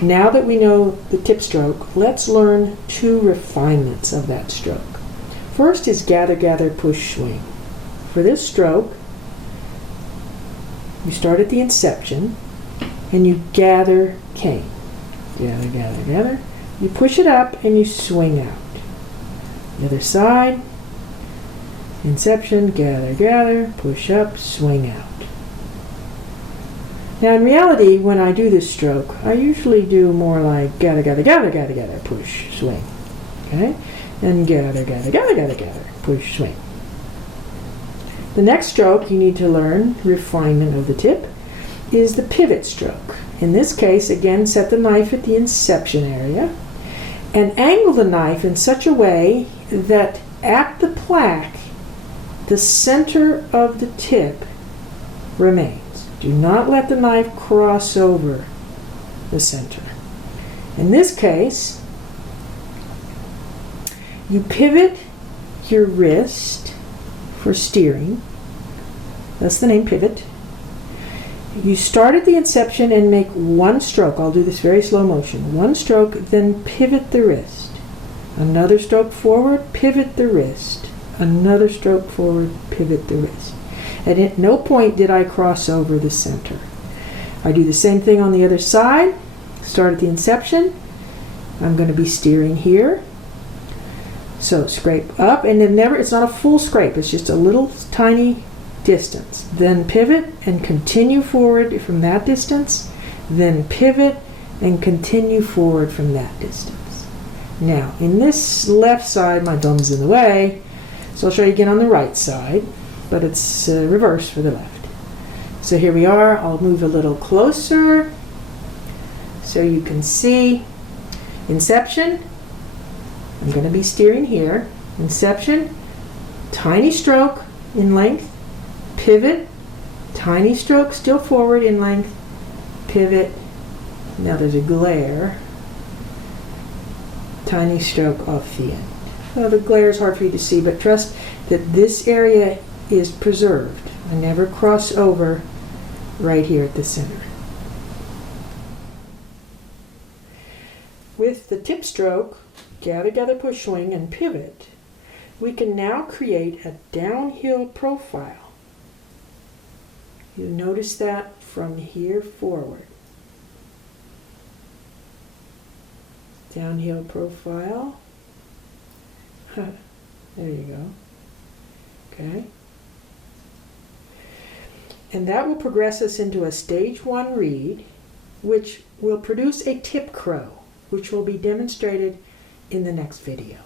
Now that we know the tip stroke, let's learn two refinements of that stroke. First is gather, gather, push, swing. For this stroke, you start at the inception and you gather cane. Gather, gather, gather. You push it up and you swing out. The other side, inception, gather, gather, push up, swing out. Now in reality, when I do this stroke, I usually do more like gather, gather, gather, gather, gather, push, swing. Okay? And gather, gather, gather, gather, gather, push, swing. The next stroke you need to learn, refinement of the tip, is the pivot stroke. In this case, again, set the knife at the inception area and angle the knife in such a way that at the plaque, the center of the tip remains. Do not let the knife cross over the center. In this case, you pivot your wrist for steering. That's the name, pivot. You start at the inception and make one stroke. I'll do this very slow motion. One stroke, then pivot the wrist. Another stroke forward, pivot the wrist. Another stroke forward, pivot the wrist. And at no point did I cross over the center. I do the same thing on the other side. Start at the inception. I'm going to be steering here. So scrape up, and then it's not a full scrape, it's just a little tiny distance. Then pivot and continue forward from that distance. Then pivot and continue forward from that distance. Now, in this left side, my thumb's in the way, so I'll show you again on the right side. But it's reversed for the left. So here we are. I'll move a little closer so you can see. Inception, I'm going to be steering here. Inception, tiny stroke in length, pivot, tiny stroke still forward in length, pivot. Now there's a glare, tiny stroke off the end. Well, the glare is hard for you to see, but trust that this area is preserved. I never cross over right here at the center. With the tip stroke, gather, gather, push, swing, and pivot, we can now create a downhill profile. You notice that from here forward. Downhill profile. There you go. Okay. And that will progress us into a stage 1 reed, which will produce a tip crow, which will be demonstrated in the next video.